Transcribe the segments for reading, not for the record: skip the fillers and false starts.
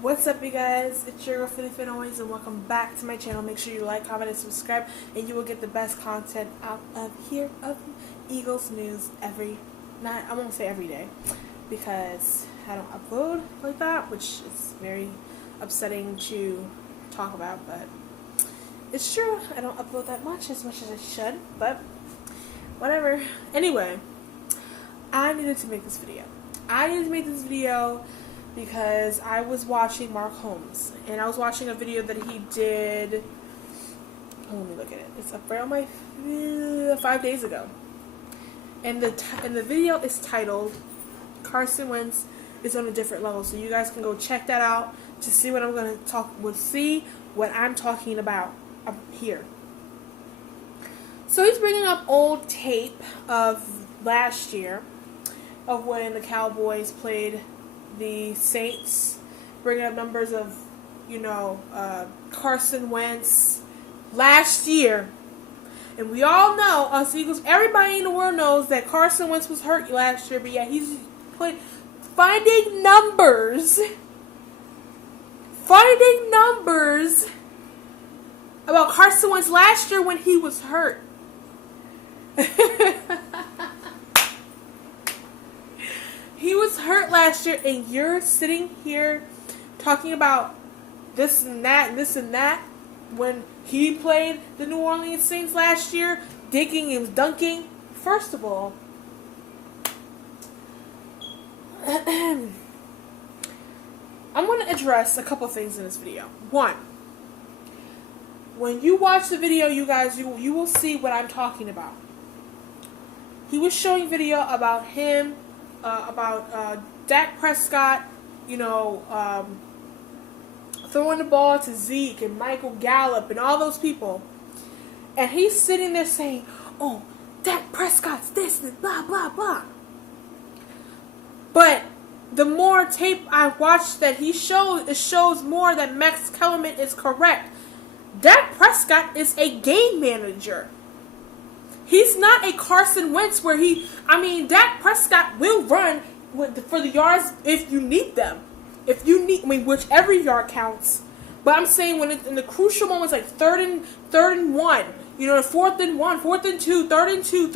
What's up, you guys? It's your girl Philly Fin always, and welcome back to my channel. Make sure you like, comment, and subscribe, and you will get the best content out of here of Eagles news every night. I won't say every day because I don't upload like that, which is very upsetting to talk about, but it's true. I don't upload that much as I should, but whatever. Anyway, I needed to make this video because I was watching Mark Holmes, and I was watching a video that he did. Oh, let me look at it. It's up right on my 5 days ago, and the video is titled "Carson Wentz is on a different level." So you guys can go check that out to see what I'm going to see what I'm talking about here. So he's bringing up old tape of last year of when the Cowboys played the Saints, bringing up numbers of, Carson Wentz last year. And we all know, us Eagles, everybody in the world knows that Carson Wentz was hurt last year, but yeah, he's finding numbers about Carson Wentz last year when he was hurt. He was hurt last year, and you're sitting here talking about this and that when he played the New Orleans Saints last year, digging and dunking. First of all, I'm going to address a couple things in this video. One, when you watch the video, you guys, you will see what I'm talking about. He was showing video about him, about Dak Prescott, throwing the ball to Zeke and Michael Gallup and all those people. And he's sitting there saying, oh, Dak Prescott's this and blah, blah, blah. But the more tape I watched that he showed, it shows more that Max Kellerman is correct. Dak Prescott is a game manager. He's not a Carson Wentz where Dak Prescott will run for the yards if you need them. Whichever yard counts. But I'm saying when it's in the crucial moments, like third and one, fourth and one, fourth and two, third and two,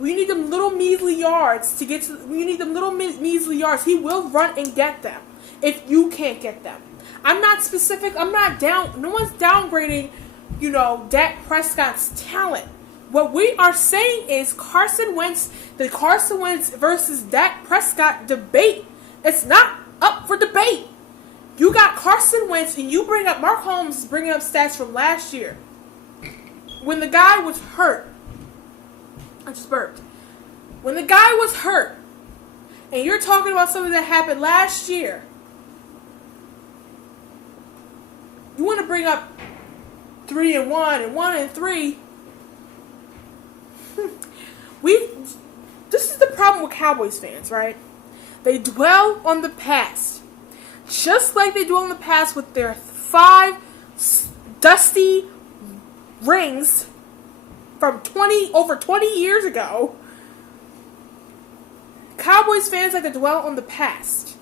we need them little measly yards to get to. We need them little measly yards. He will run and get them if you can't get them. I'm not specific. I'm not down. No one's downgrading, Dak Prescott's talent. What we are saying is the Carson Wentz versus Dak Prescott debate. It's not up for debate. You got Carson Wentz, and you bring up Mark Holmes is bringing up stats from last year when the guy was hurt. I just burped. When the guy was hurt, and you're talking about something that happened last year, you want to bring up 3-1 and 1-3. This is the problem with Cowboys fans, right? They dwell on the past, just like they dwell on the past with their 5 dusty rings from over 20 years ago. Cowboys fans like to dwell on the past.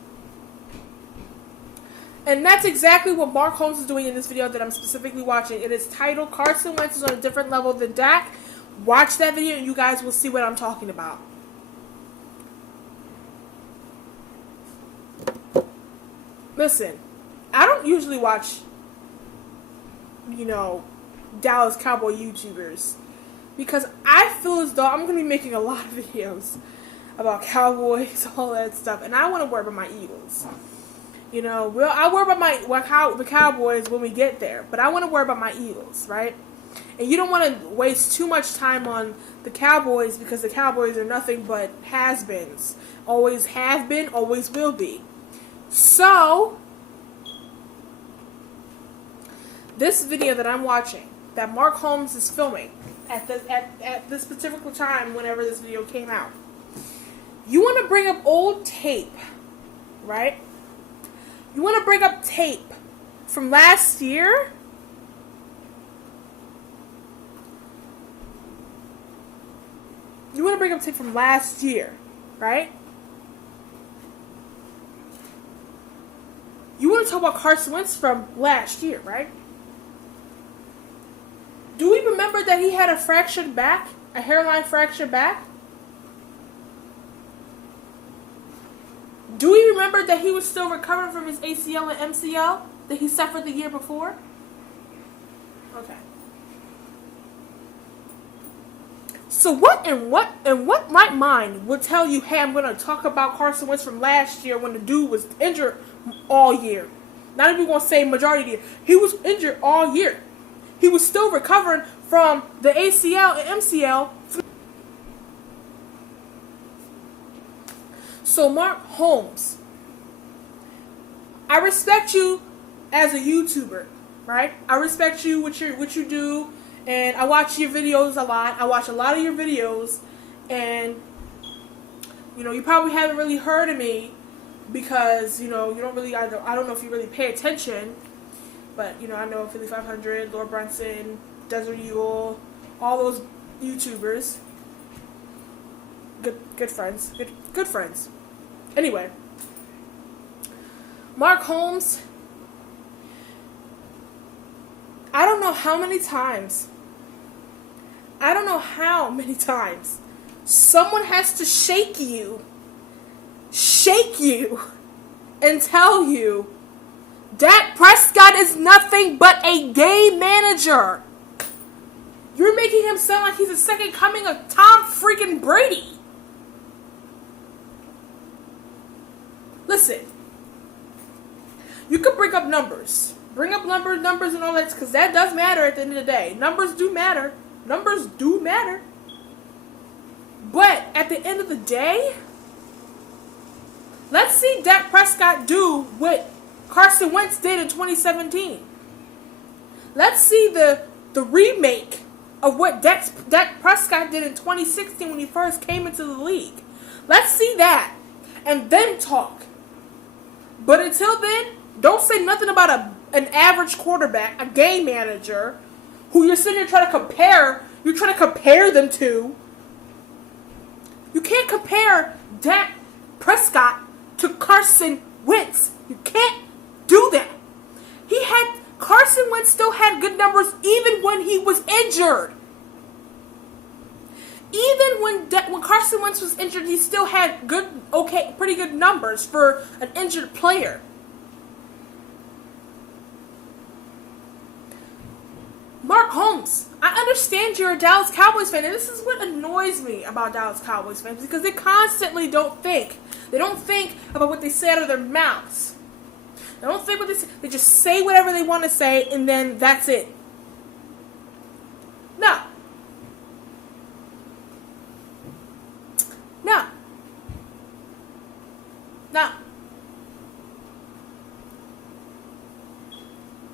And that's exactly what Mark Holmes is doing in this video that I'm specifically watching. It is titled Carson Wentz is on a different level than Dak. Watch that video and you guys will see what I'm talking about. Listen, I don't usually watch, Dallas Cowboy YouTubers because I feel as though I'm going to be making a lot of videos about Cowboys, all that stuff, and I want to worry about my Eagles. I worry about the Cowboys when we get there, but I want to worry about my Eagles, right? And you don't want to waste too much time on the Cowboys because the Cowboys are nothing but has-beens. Always have been, always will be. So, this video that I'm watching, that Mark Holmes is filming at this particular time whenever this video came out, you want to bring up old tape, right? You want to bring up tape from last year? You want to bring up tape from last year, right? want to talk about Carson Wentz from last year, right? Do we remember that he had a fractured back? A hairline fractured back? Do we remember that he was still recovering from his ACL and MCL that he suffered the year before? Okay. So what in what right mind would tell you, hey, I'm going to talk about Carson Wentz from last year when the dude was injured all year? Not even going to say majority of the year. He was injured all year. He was still recovering from the ACL and MCL. So Mark Holmes, I respect you as a YouTuber, right? I respect you what you do, and I watch your videos a lot. I watch a lot of your videos, and you probably haven't really heard of me because you don't really. I don't know if you really pay attention, but I know Philly 500, Lord Brunson, Desert Eagle, all those YouTubers. Good friends. Good friends. Anyway, Mark Holmes, I don't know how many times someone has to shake you, and tell you Dak Prescott is nothing but a game manager. You're making him sound like he's the second coming of Tom freaking Brady. Listen, you could bring up numbers. Bring up numbers and all that, because that does matter at the end of the day. Numbers do matter. But at the end of the day, let's see Dak Prescott do what Carson Wentz did in 2017. Let's see the remake of what Dak Prescott did in 2016 when he first came into the league. Let's see that, and then talk. But until then, don't say nothing about an average quarterback, a game manager, who you're sitting here trying to compare. You're trying to compare them to. You can't compare Dak Prescott to Carson Wentz. You can't do that. Carson Wentz still had good numbers even when he was injured. Even when Carson Wentz was injured, he still had pretty good numbers for an injured player. Mark Holmes, I understand you're a Dallas Cowboys fan, and this is what annoys me about Dallas Cowboys fans, because they constantly don't think. They don't think about what they say out of their mouths. They don't think what they say. They just say whatever they want to say, and then that's it. No.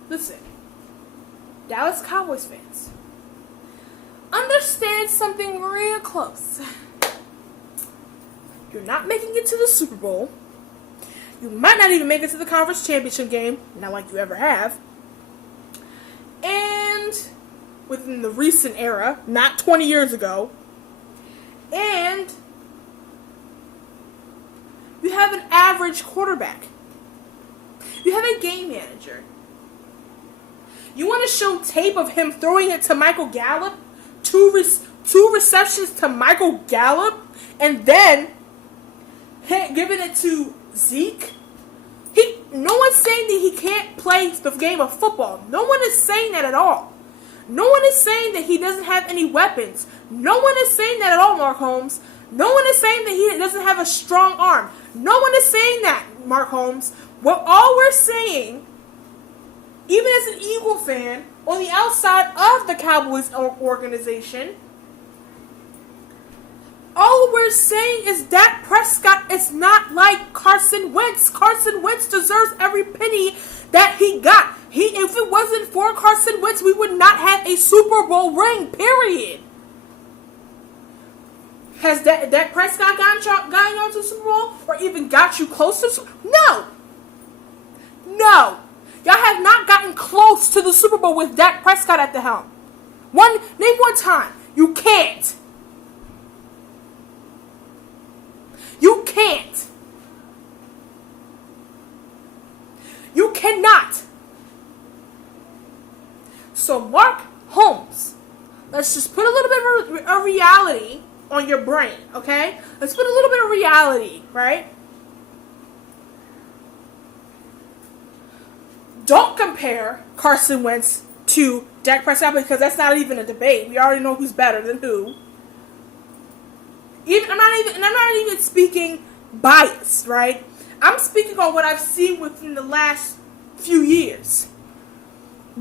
Listen, Dallas Cowboys fans, understand something real close. You're not making it to the Super Bowl. You might not even make it to the conference championship game, not like you ever have. And within the recent era, not 20 years ago. And you have an average quarterback. You have a game manager. You want to show tape of him throwing it to Michael Gallup? Two receptions to Michael Gallup? And then giving it to Zeke? No one's saying that he can't play the game of football. No one is saying that at all. No one is saying that he doesn't have any weapons. No one is saying that at all, Mark Holmes. No one is saying that he doesn't have a strong arm. No one is saying that, Mark Holmes. All we're saying, even as an Eagle fan, on the outside of the Cowboys organization, all we're saying is Dak Prescott is not like Carson Wentz. Carson Wentz deserves every penny that he got. If it wasn't for Carson Wentz, we would not have a Super Bowl ring, period. Has Dak Prescott gotten you to the Super Bowl? Or even got you close to Super Bowl? No. Y'all have not gotten close to the Super Bowl with Dak Prescott at the helm. Name one time. You can't. You can't. You can't. So Mark Holmes, let's just put a little bit of reality on your brain, okay? Let's put a little bit of reality, right? Don't compare Carson Wentz to Dak Prescott because that's not even a debate. We already know who's better than who. I'm not even speaking bias, right? I'm speaking on what I've seen within the last few years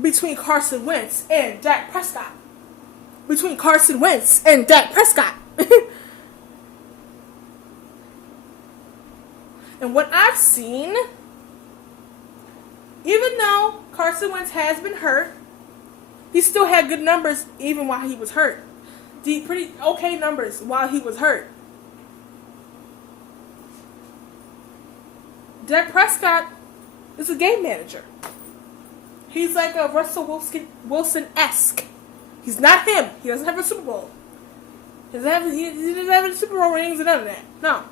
between Carson Wentz and Dak Prescott. Between Carson Wentz and Dak Prescott. And what I've seen, even though Carson Wentz has been hurt, he still had good numbers even while he was hurt. Pretty okay numbers while he was hurt. Dak Prescott is a game manager. He's like a Russell Wilson-esque. He's not him. He doesn't have a Super Bowl. He doesn't have any Super Bowl rings and none of that. No.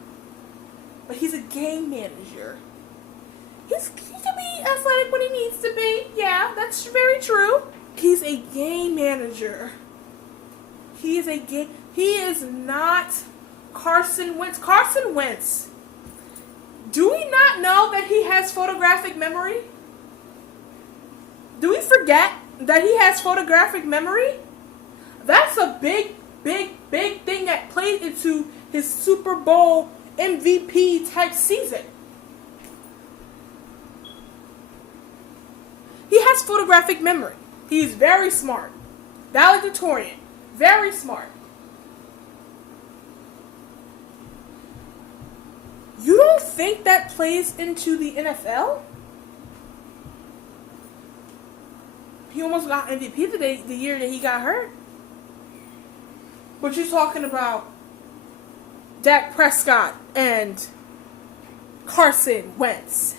But he's a game manager. He can be athletic when he needs to be. Yeah, that's very true. He's a game manager. He is not Carson Wentz. Carson Wentz. Do we not know that he has photographic memory? Do we forget that he has photographic memory? That's a big thing that played into his Super Bowl MVP type season. He has photographic memory. He's very smart. Valedictorian. Very smart. You don't think that plays into the NFL? He almost got MVP the year that he got hurt. But you're talking about Dak Prescott and Carson Wentz.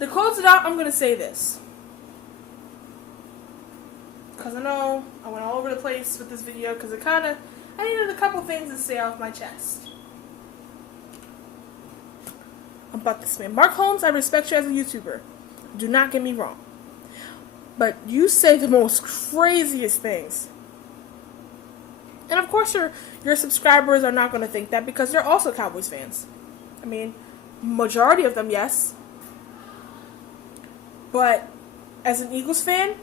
To close it out, I'm going to say this. Because I know I went all over the place with this video because I needed a couple things to say off my chest. About this man. Mark Holmes, I respect you as a YouTuber. Do not get me wrong. But you say the most craziest things. And of course your subscribers are not going to think that because they're also Cowboys fans. I mean, majority of them, yes. But as an Eagles fan,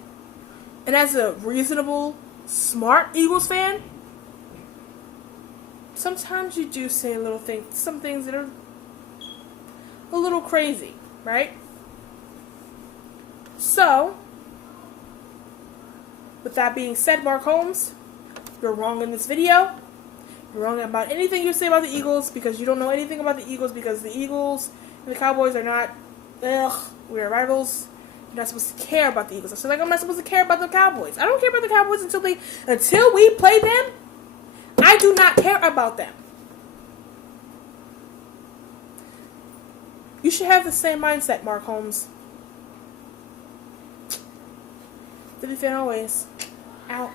and as a reasonable, smart Eagles fan, sometimes you do say some things that are a little crazy, right? So, with that being said, Mark Holmes, you're wrong in this video. You're wrong about anything you say about the Eagles because you don't know anything about the Eagles because the Eagles and the Cowboys are not, we're rivals. You're not supposed to care about the Eagles. So I'm not supposed to care about the Cowboys. I don't care about the Cowboys until we play them. I do not care about them. You should have the same mindset, Mark Holmes. To be fair always. Out.